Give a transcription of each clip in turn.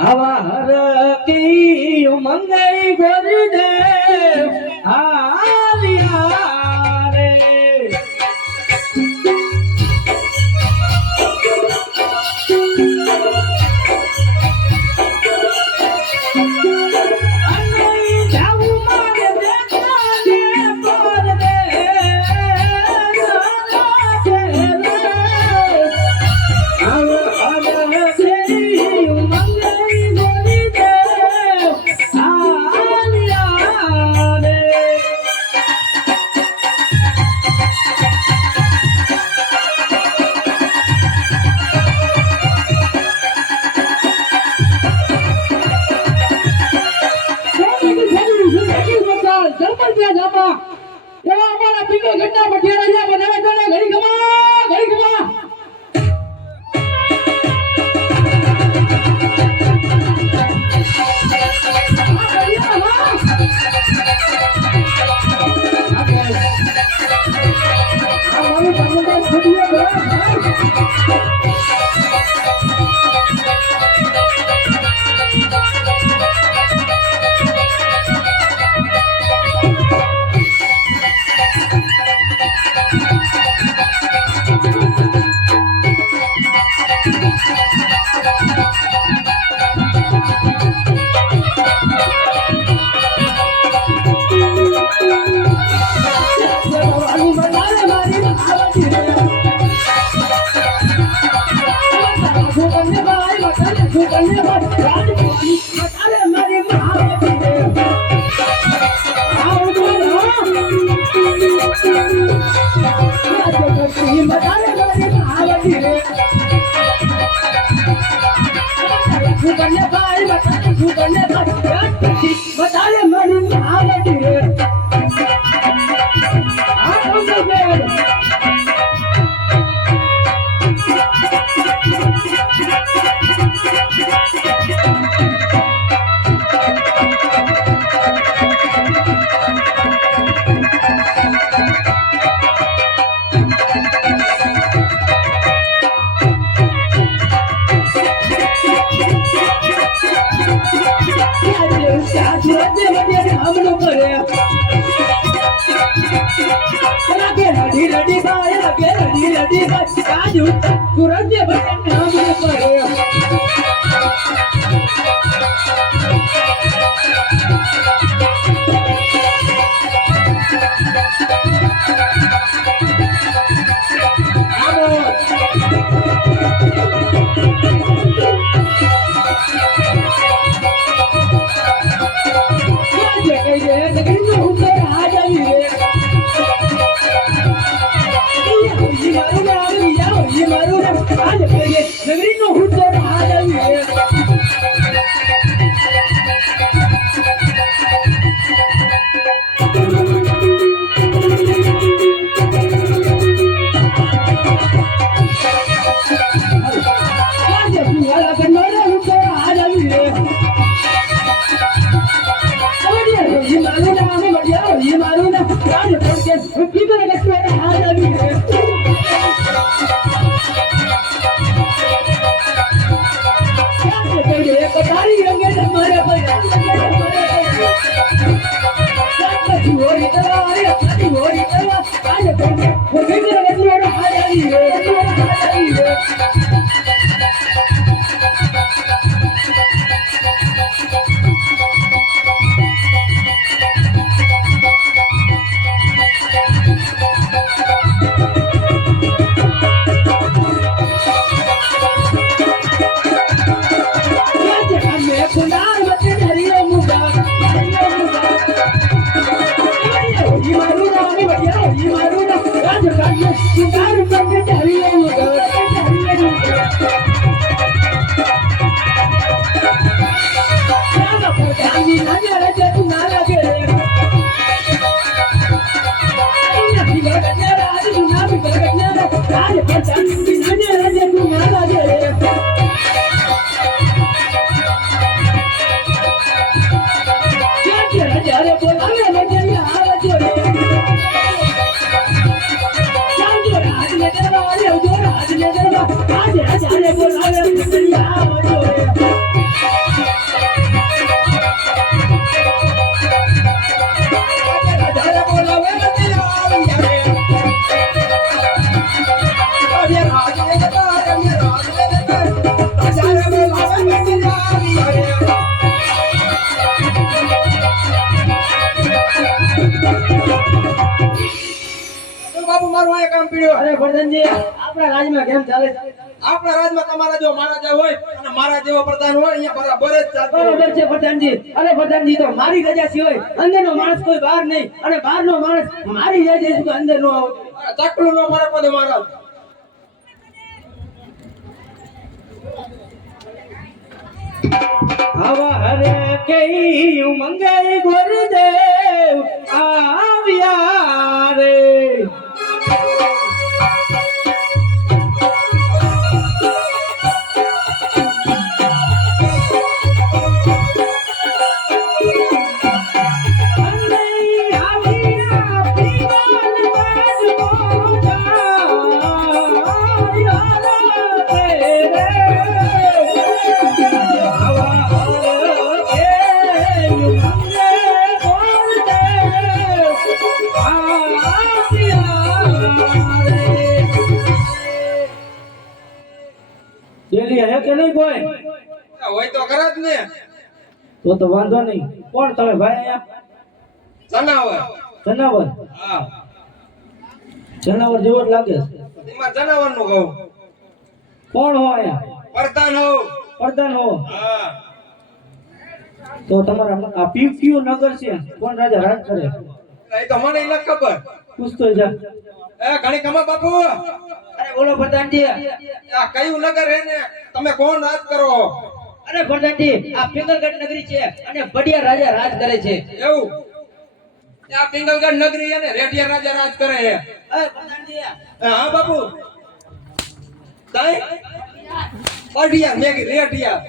આવા હરકી મંગઈ ગોરદેવ આલિયા રે You અરે પ્રધાનજી આપણા રાજમાં કેમ ચાલે છે? આપણા રાજમાં તમારા જેવો મહારાજા હોય અને મારા જેવો પ્રધાન હોય અહીંયા બરાબર જ ચાલતું હોય. બરોબર છે પ્રધાનજી. અરે પ્રધાનજી તો મારી રજા સિવાય અંદરનો માણસ કોઈ બહાર નહીં અને બહારનો માણસ મારી રજા સિવાય અંદર નો આવે. ચકલું નો ફરક પડે મહારાજ. આવા હરે કેઈ ઉમંગે ગુરુદેવ આવ્યા રે. ડેલી હે કે નહીં કોઈ? હોય તો ખરા જ ને. તો વાંધો નહીં. કોણ તમે ભાઈ અહીંયા? જનાવર. જનાવર? હા. જનાવર જેવો જ લાગે છે. એમાં જનાવર નું કહું. કોણ હો અહીંયા? પ્રધાન હો. પ્રધાન હો? હા. તો તમારા આ પીક્યુ નગર છે કોણ રાજા રાજ કરે? એ તો મને ન ખબર. પૂછતો જા. ઘણી કમા બાપુ. અરે બોલો પ્રધાનજી. આ કયું નગર હે ને તમે કોણ રાજ કરો? અરે પ્રધાનજી આ પિંગલગઢ નગરી છે અને બડિયા રાજા રાજ કરે છે. એવું? આ પિંગલગઢ નગરી અને રેડિયા રાજા રાજ કરે છે. અરે પ્રધાનજી હા બાપુ. તાઈ પડિયા મેગી રેડિયા.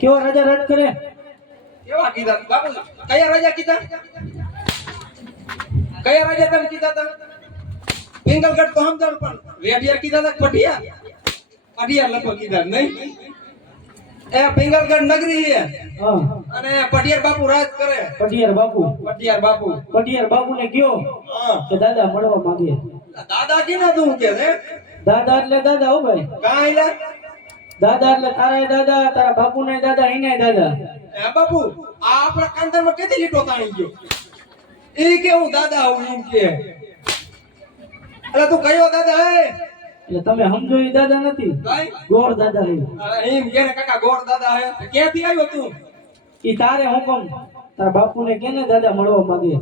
કેવો રાજા રાજ કરે? કેવા કીધા બાપુ? કયા રાજા કીધા? કયા રાજા તમે કીધા હતા? પિંગલગઢ તો સમજાણ પણ રેડિયા કીધા હતા પટિયા? પટિયા લગભગ કીધા નહીં. એ પિંગલગઢ નગરી છે હા અને પટિયાર બાપુ રાજ કરે. પટિયાર બાપુ? પટિયાર બાપુ. પટિયાર બાપુ ને કયો હા. કે દાદા મળવા માંગે. દાદા કીના તું કે છે? દાદા એટલે દાદા હો ભાઈ. કાંઈ લે. દાદા એટલે તારા દાદા, તારા બાપુ ને દાદા, એને દાદા. એ બાપુ આ આપણા કાંતરમાં કેથી લીટો તાણી ગયો? એ કે હું દાદા હું એમ કે. અલા તું કયો દાદા હે? એટલે તમે સમજો એ દાદા નથી, કાંઈ? ગોળ દાદા હે. એમ કે ને કાકા ગોળ દાદા હે. ક્યાંથી આવ્યો તું? ઈ તારે હુકમ, તારા બાપુ ને કેને દાદા મળવા માંગે.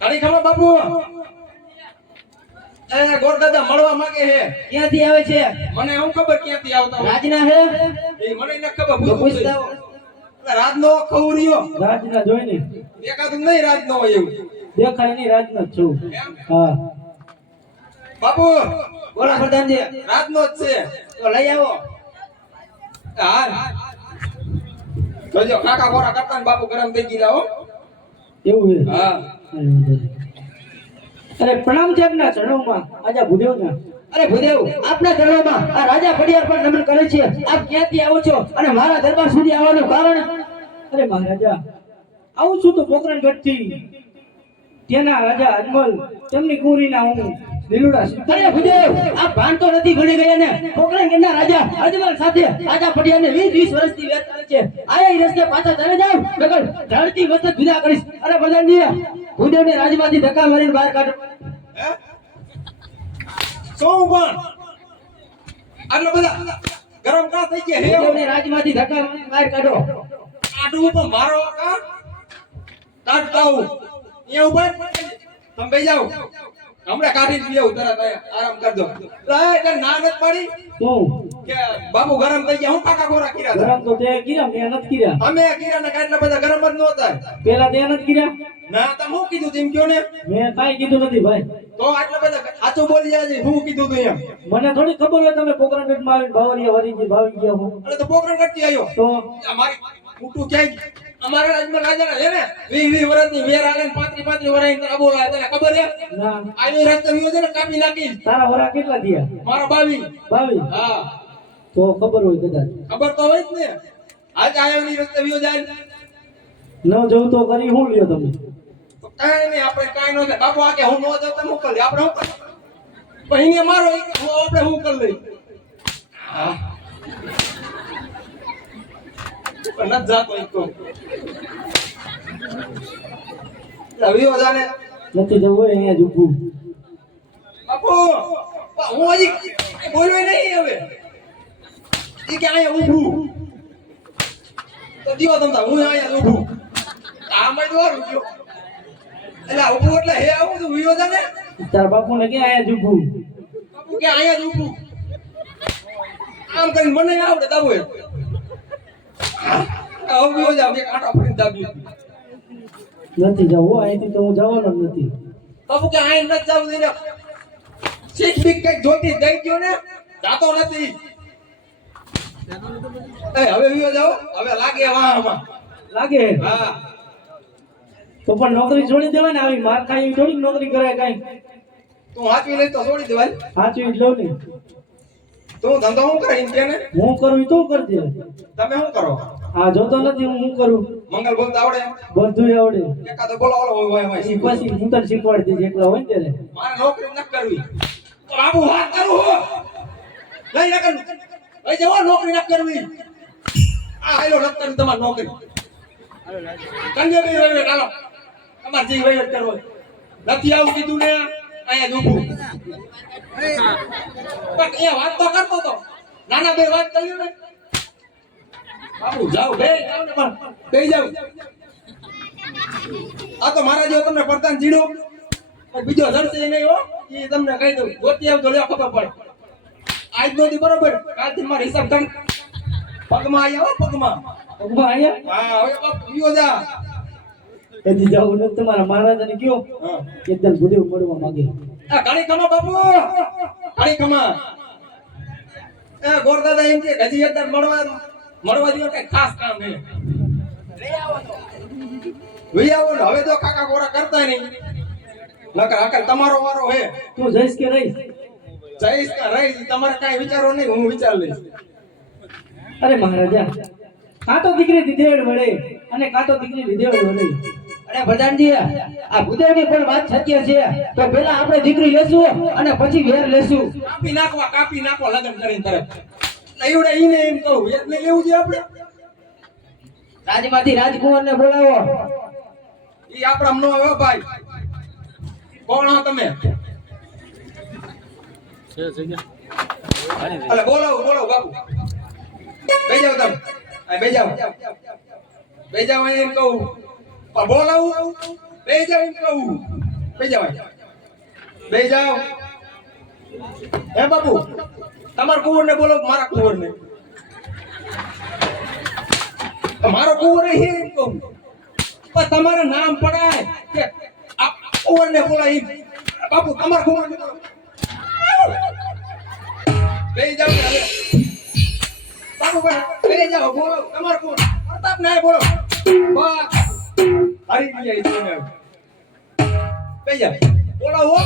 ઘણી ખબર બાપુ? એ ગોળ દાદા મળવા માંગે હે. ક્યાંથી આવે છે? મને હું ખબર ક્યાંથી આવતા હોય. રાજના હે? એ મને ન ખબર. તો પૂછતા હો. રાજનો ખવરિયો રાજના જોઈને એકાદું નહીં રાજનો હોય એવું. દેખાય નહીં, રાજના જ છું. એમ? હા બાપુ બોલો પ્રધાનજી. રાજનો જ છે. તો લઈ આવો. હા જોજો કાકા ગોરા કરતા ને બાપુ ગરમ થઈ ગયા હો. એવું છે? હા. અરે પ્રણામ છે આપના ચરણોમાં, આજા ભૂદેવના. અરે ભૂદેવ, આપના ચરણોમાં આ રાજા પડિયાર પર નમન કરે છે. આપ ક્યાંથી આવો છો અને મારા દરબાર સુધી આવવાનું કારણ? અરે મહારાજા, આવું છું તો પોકરણગઢથી. તેના રાજા અજમલ, તેમની કુંવરીના હું લીલુડા. અરે ભૂદેવ, આ ભાન તો નથી ભણી ગયા ને? પોકરણગઢના રાજા અજમલ સાથે રાજા પડિયારને 20 વર્ષથી વેર ચાલે છે. આયા ઈ રસ્તે પાછા ચાલે જાવ, નકર ધરતી વસ્ત જુદા કરીશ. અરે પ્રધાનજી, ભૂદેવને રાજમાંથી ધક્કા મારીને બહાર કાઢો. હે? શું પણ આટલા બધા ગરમ કા થઈ ગયા હે? ભૂદેવને રાજમાંથી ધક્કા મારીને બહાર કાઢો. આટલું તો મારો કા કાઢતા હું અહીંયા ઉભા તમે બેસી જાઓ. હમણાં કાઢીને પીઓ તરત આરામ કરજો. એટલે ના નથી પડી શું કે બાપુ ગરમ થઈ ગયા. હું કાકા ગોરા કર્યા હતા. ગરમ તો તે કીરા, મેં નથી કીરા. અમે કિરા ને કાટલા બધા ગરમ જ નહોતા. પેલા તે નથી કીરા. ના તમે શું કીધું તેમ કયો ને? મેં કાઈ કીધું નથી ભાઈ. તો આટલા બધા સાચું બોલી જાય છે. શું કીધું તું એમ? મને થોડી ખબર હોય તમે પોકરણગઢમાં આવીને બાવરિયા વરીજી ભાવી ગયા હો. એટલે તો પોકરણ કરતી આવ્યો. તો અમારી મોટું ક્યાંય અમારા રાજમાં રાજા છે ને 20 વર્ષની વેર આવે ને 35 વર્ષની અબોલા તને ખબર છે? ના, આવી રસ્તે વિયો છે ને કાપી નાખી. તારા વરા કેટલા થયા? મારા 22. 22. હા તો ખબર હોય કદાચ. ખબર તો હોય જ ને. આજ આયોની રસ્તે વિયો જાય ન જવું તો કરી હું લ્યો તમે? તો કાંઈ નહીં, આપણે કાંઈ ન થાય. બાપુ આ કે હું ન જાઉં તો મોકલ દે. આપણે શું કરીએ? પછી મારો આપણે શું કરી લઈ? હા પણ નથી જાતો એક તો. વિયો જાને નથી જવું હોય અહીંયા જ ઊભું. બાપુ હું હજી બોલ્યો નહીં હવે ઈ કે અહીંયા ઊભું તો દિયો તમતા હું અહીંયા ઊભું આમાં દોરું ગયો એટલે ઊભું એટલે હે આવું તો વિયો જાને તાર બાપુને કે અહીંયા જ ઊભું. બાપુ કે અહીંયા જ ઊભું આમ કરીને મને આવડે દાબો આવું વિયો જાવ કે કાંટો ફરીને દાબી નથી જવું હો, અહીંથી તો હું જવાનો જ નથી. બાપુ કે આઈ ન જાવ દે શીખ બીક કઈક જોતી દઈ ગયો ને જાતો નથી એ હવે વિયો જાવ હવે લાગે વાહમાં લાગે હા તો પણ નોકરી છોડી દેવાય ને, આવી માર ખાઈ થોડી નોકરી કરે કાંઈ. તું હાચવી લઈ તો છોડી દેવાય સાચું જ લઉં ને. તું ધંધો હું કરે એમ કે ને હું કરું તો કરી દે. તમે શું કરો આ જોતો નથી હું શું કરું. મંગલ બોલતા આવડે બધું આવડે. એકાદો બોલાવો હોય હોય ઈ પછી હું તને શીખવાડી દઈશ એકલા હોય ને ત્યારે. મારે નોકરી ન કરવી તો બાબુ વાત કરું હો લઈ નકર લઈ જવો નોકરી ન કરવી આ આયો નકર તમારી નોકરી કંજે બે વેવે ચાલો તમાર જે વેવે કરવો નથી આવું કીધું ને અહીંયા ઊભું પણ એ વાત તો કરતો તો નાના બે વાત કર્યું ને બાબુ જાઓ બે જાઓ ને પણ બે જાઓ આ તો મારા જેવો તમને પડતા જીડો બીજો જડશે નહીં હો એ તમને કહી દઉં ગોતી આવજો લ્યો ખબર પડે આજ નો દી બરોબર કાલથી મારો હિસાબ કર પગમાં આયા હો પગમાં પગમાં આયા. હા હવે બાપ પીઓ જા કદી જાવું નથી તમારા મહારાજાને કયો હા એકદમ ભૂદેવ મળવા માંગે. આ કાળી ખમા બાપુ કાળી ખમા એ ગોરદાદા એમ કે હજી એકવાર મળવા દીધો કઈ ખાસ કામ નહીં લઈ આવો ને હવે તો કાકા ગોરા કરતા નહીં નકર આકર તમારો વારો હે તું જઈશ કે રહીશ? જઈશ કે રહીશ તમારે કાંઈ વિચારો નહીં હું વિચાર લઈશ અરે મહારાજા, કાં તો દીકરી દીધેડ વળે અને કાં તો દીકરી લીધેડ વળે. અરે પ્રધાનજી, આ ભૂદેવની પણ વાત સત્ય છે. તો પહેલા આપણે દીકરી લેશું અને પછી વેર લેશું. કાપી નાખો લગન કરીને તરત એવડે ઈને એમ કહું એક ને લેવું છે આપણે રાજમાંથી રાજકુમારને બોલાવો. ઈ આપણા નો આવ્યો ભાઈ કોણ હો તમે અલે બોલાવો બાપુ બેસી જાવ તમે અહીં બેસી જાવ એમ કહું પણ બોલાવું બેસી જાવ એમ કહું બેસી જાવ હે બાપુ તમારા કુંવર ને બોલો મારા કુંવર ને મારો કુંવર હે એમ કહું પણ તમારે નામ પડાય કે આ કુંવર ને બોલાય એમ બાપુ તમારા કુંવર ને બોલો બેસી જાવ ને હવે બાપુ બેસી જાવ બોલો તમારા કુંવર પ્રતાપ ને બોલો બસ હરી ગયા તમે બેસી જાવ બોલાવો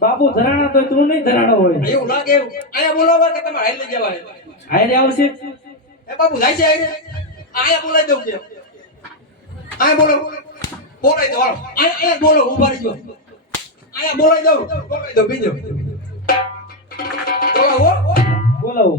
બાપુ ધરાણા તો તું નહીં ધરાણો હોય. એવું લાગે એવું આયા બોલાવા કે તમારે હાલ લઈ જવાય હારે આવશે. એ બાપુ જાય છે આયા બોલાઈ દઉં કે આયા બોલાઈ દો હાલો આયા બોલો ઉભા રહીજો આયા બોલાઈ દો બીજો બોલાવો બોલાવો.